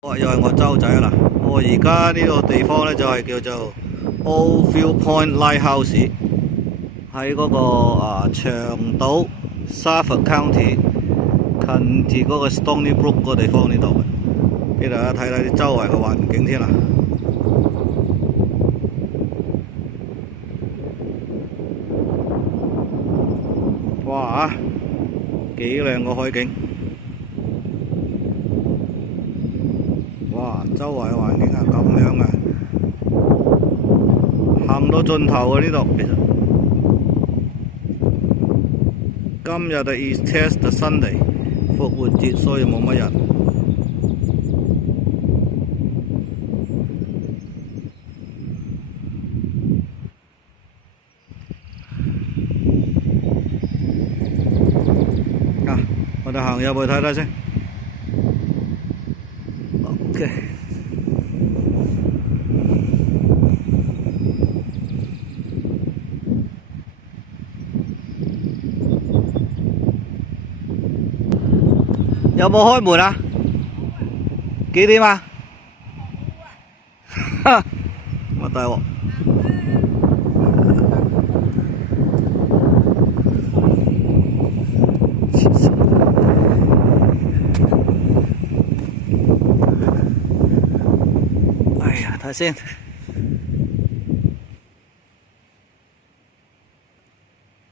又係我洲仔啦！我而家呢個地方呢，就係叫做 Oldfield Point Lighthouse，喺嗰個長島 Suffolk County 近住嗰個 Stony Brook 個地方呢度嘅，俾大家睇睇啲周圍嘅環境先啦。哇！幾靚個海景！哇！周圍嘅環境係咁樣嘅，行到盡頭啊！呢度其實今日係 Easter Sunday 復活節，所以冇乜人。我哋行入去睇睇先。OK。有冇開門啊？幾點啊？乜大鑊！哎呀，睇先。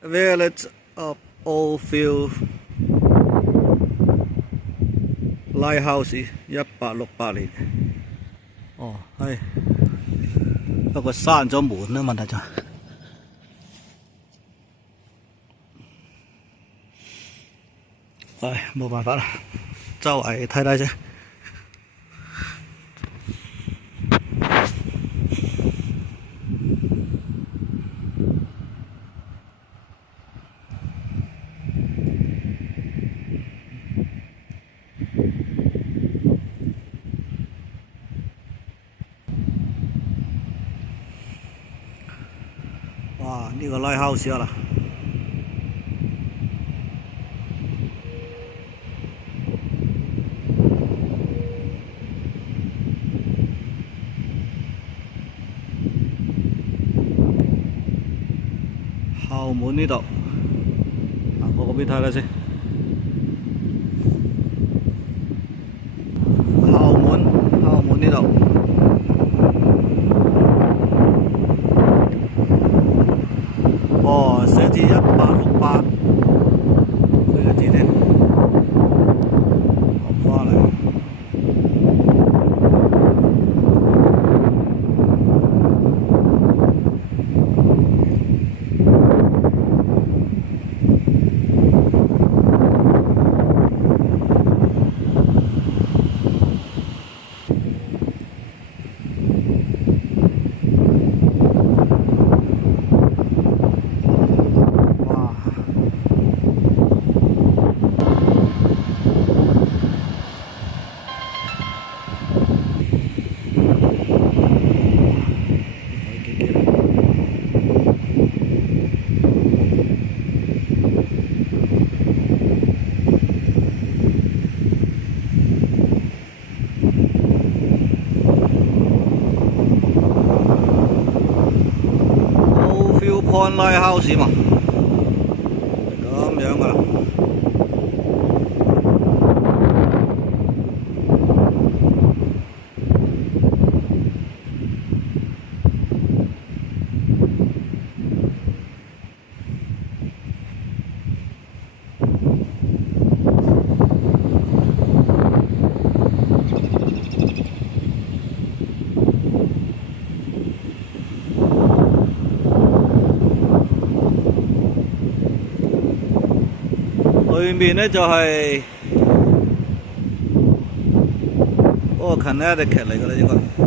Village of Oldfield Lighthouse 1868年。哦，係。不過閂咗門啦，問題就係。唉，冇辦法啦，周圍睇睇先。哇！呢個 lighthouse 啦，後門呢度，行過嗰邊睇睇先。後門呢度。哦，寫住1868呢個字添，落返嚟。Point Lighthouse 嘛，咁樣噶啦。對面呢就係嗰個 Connecticut 嚟㗎啦，應該。